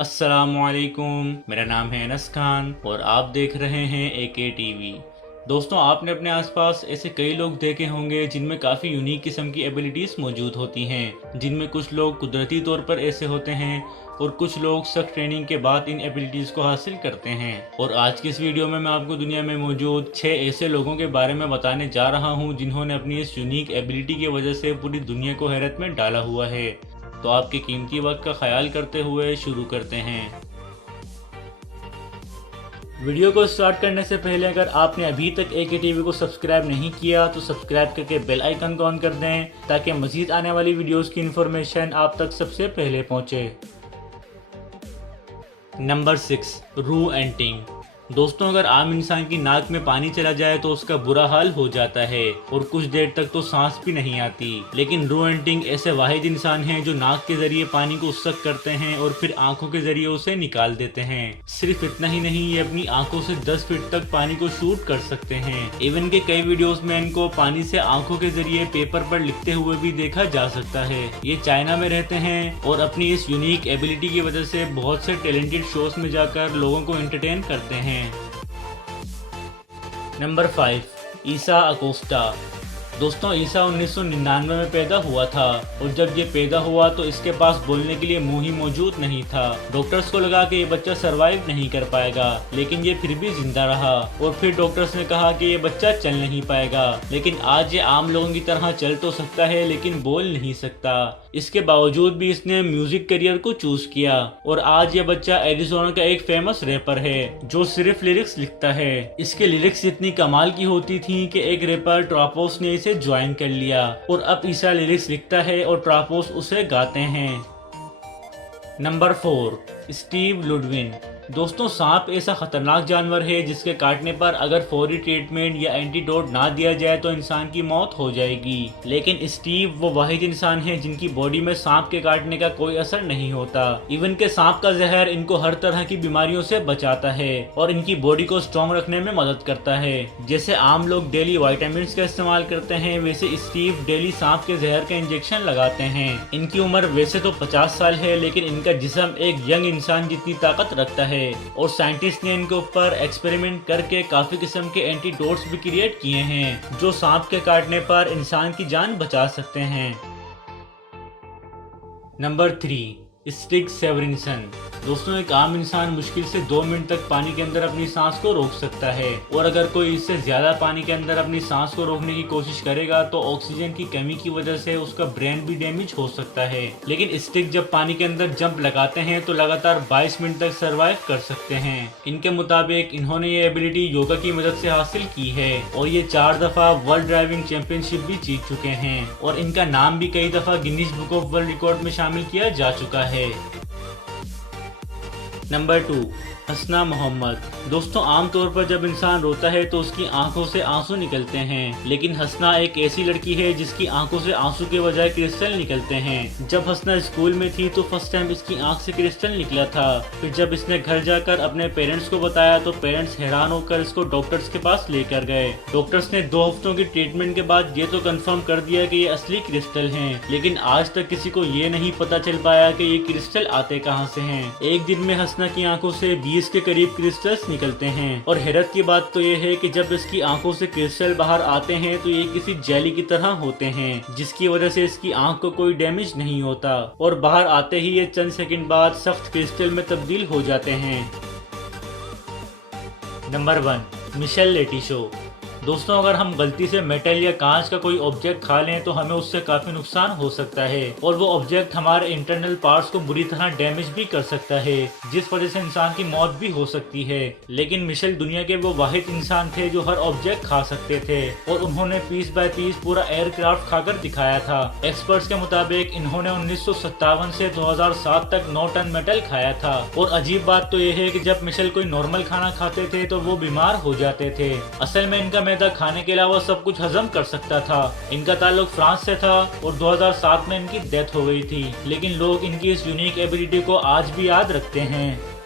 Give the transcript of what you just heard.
अस्सलामुअलैकुम, मेरा नाम है अनस खान और आप देख रहे हैं एके टीवी। दोस्तों, आपने अपने आसपास ऐसे कई लोग देखे होंगे जिनमें काफ़ी यूनिक किस्म की एबिलिटीज़ मौजूद होती हैं, जिनमें कुछ लोग कुदरती तौर पर ऐसे होते हैं और कुछ लोग सख्त ट्रेनिंग के बाद इन एबिलिटीज़ को हासिल करते हैं। और आज की इस वीडियो में मैं आपको दुनिया में मौजूद 6 ऐसे लोगों के बारे में बताने जा रहा हूँ जिन्होंने अपनी इस यूनिक एबिलिटी की वजह से पूरी दुनिया को हैरत में डाला हुआ है। तो आपके कीमती वक्त का ख्याल करते हुए शुरू करते हैं। वीडियो को स्टार्ट करने से पहले अगर आपने अभी तक एके टीवी को सब्सक्राइब नहीं किया तो सब्सक्राइब करके बेल आइकन को ऑन कर दें ताकि मज़ीद आने वाली वीडियोस की इन्फॉर्मेशन आप तक सबसे पहले पहुंचे। नंबर 6, रू एंटिंग। दोस्तों, अगर आम इंसान की नाक में पानी चला जाए तो उसका बुरा हाल हो जाता है और कुछ देर तक तो सांस भी नहीं आती। लेकिन रू एंटिंग ऐसे वाहिद इंसान हैं जो नाक के जरिए पानी को सक करते हैं और फिर आंखों के जरिए उसे निकाल देते हैं। सिर्फ इतना ही नहीं, ये अपनी आंखों से 10 फीट तक पानी को शूट कर सकते हैं। इवन के कई वीडियोस में इनको पानी से आंखों के जरिए पेपर पर लिखते हुए भी देखा जा सकता है। ये चाइना में रहते हैं और अपनी इस यूनिक एबिलिटी की वजह से बहुत से टैलेंटेड शोज में जाकर लोगों को एंटरटेन करते हैं। नंबर 5, ईसा अकोस्टा। दोस्तों, ईसा 1999 में पैदा हुआ था और जब ये पैदा हुआ तो इसके पास बोलने के लिए मुंह ही मौजूद नहीं था। डॉक्टर्स को लगा कि ये बच्चा सरवाइव नहीं कर पाएगा, लेकिन ये फिर भी जिंदा रहा और फिर डॉक्टर्स ने कहा कि ये बच्चा चल नहीं पाएगा। लेकिन आज ये आम लोगों की तरह चल तो सकता है लेकिन बोल नहीं सकता। इसके बावजूद भी इसने म्यूजिक करियर को चूज किया और आज ये बच्चा एरिज़ोना का एक फेमस रैपर है जो सिर्फ लिरिक्स लिखता है। इसके लिरिक्स इतनी कमाल की होती थी कि एक रैपर ट्रापोस ने इसे ज्वाइन कर लिया और अब ईसा लिरिक्स लिखता है और ट्रापोस उसे गाते हैं। Number 4, Steve Ludwin. दोस्तों, सांप ऐसा खतरनाक जानवर है जिसके काटने पर अगर फौरी ट्रीटमेंट या एंटीडोट ना दिया जाए तो इंसान की मौत हो जाएगी। लेकिन स्टीव वो वाहिद इंसान है जिनकी बॉडी में सांप के काटने का कोई असर नहीं होता। इवन के सांप का जहर इनको हर तरह की बीमारियों से बचाता है और इनकी बॉडी को स्ट्रॉन्ग रखने में मदद करता है। जैसे आम लोग डेली विटामिन का इस्तेमाल करते हैं, वैसे स्टीव डेली सांप के जहर का इंजेक्शन लगाते हैं। इनकी उम्र वैसे तो 50 साल है, लेकिन इनका जिस्म एक यंग इंसान जितनी ताकत रखता है और साइंटिस्ट ने इनके ऊपर एक्सपेरिमेंट करके काफी किस्म के एंटीडोट्स भी क्रिएट किए हैं जो सांप के काटने पर इंसान की जान बचा सकते हैं। नंबर 3, स्टिग सेवरिनसन। दोस्तों, एक आम इंसान मुश्किल से 2 मिनट तक पानी के अंदर अपनी सांस को रोक सकता है और अगर कोई इससे ज्यादा पानी के अंदर अपनी सांस को रोकने की कोशिश करेगा तो ऑक्सीजन की कमी की वजह से उसका ब्रेन भी डैमेज हो सकता है। लेकिन स्टिग जब पानी के अंदर जंप लगाते हैं तो लगातार 22 मिनट तक सरवाइव कर सकते हैं। इनके मुताबिक इन्होंने ये एबिलिटी योगा की मदद से हासिल की है और ये 4 दफा वर्ल्ड ड्राइविंग चैंपियनशिप भी जीत चुके हैं और इनका नाम भी कई दफा Guinness book of world record में शामिल किया जा चुका है। नंबर 2, हसना मोहम्मद। दोस्तों, आमतौर पर जब इंसान रोता है तो उसकी आंखों से आंसू निकलते हैं, लेकिन हसना एक ऐसी लड़की है जिसकी आंखों से आंसू के बजाय क्रिस्टल निकलते हैं। जब हसना स्कूल में थी तो फर्स्ट टाइम इसकी आंख से क्रिस्टल निकला था। फिर जब इसने घर जाकर अपने पेरेंट्स को बताया तो पेरेंट्स हैरान होकर इसको डॉक्टर्स के पास लेकर गए। डॉक्टर्स ने 2 हफ्तों की ट्रीटमेंट के बाद ये तो कंफर्म कर दिया कि ये असली क्रिस्टल हैं, लेकिन आज तक किसी को ये नहीं पता चल पाया कि ये क्रिस्टल आते कहां से हैं। एक दिन में हसना की आंखों से 20 के करीब क्रिस्टल्स निकलते हैं और हैरत की बात तो ये है कि जब इसकी आंखों से क्रिस्टल बाहर आते हैं तो ये किसी जेली की तरह होते हैं, जिसकी वजह से इसकी आंख को कोई डैमेज नहीं होता और बाहर आते ही ये चंद सेकंड बाद सख्त क्रिस्टल में तब्दील हो जाते हैं। Number 1, Michel Lotito. दोस्तों, अगर हम गलती से मेटल या कांच का कोई ऑब्जेक्ट खा लें तो हमें उससे काफी नुकसान हो सकता है और वो ऑब्जेक्ट हमारे इंटरनल पार्ट्स को बुरी तरह डैमेज भी कर सकता है, जिस वजह से इंसान की मौत भी हो सकती है। लेकिन मिशेल दुनिया के वो वाहिद इंसान थे जो हर ऑब्जेक्ट खा सकते थे और उन्होंने पीस बाय पीस पूरा एयरक्राफ्ट खाकर दिखाया था। एक्सपर्ट्स के मुताबिक इन्होंने 1957 से 2007 तक 9 टन मेटल खाया था और अजीब बात तो ये है कि जब मिशेल कोई नॉर्मल खाना खाते थे तो वो बीमार हो जाते थे। असल में इनका मैदा खाने के अलावा सब कुछ हजम कर सकता था। इनका ताल्लुक फ्रांस से था और 2007 में इनकी डेथ हो गई थी, लेकिन लोग इनकी इस यूनिक एबिलिटी को आज भी याद रखते हैं।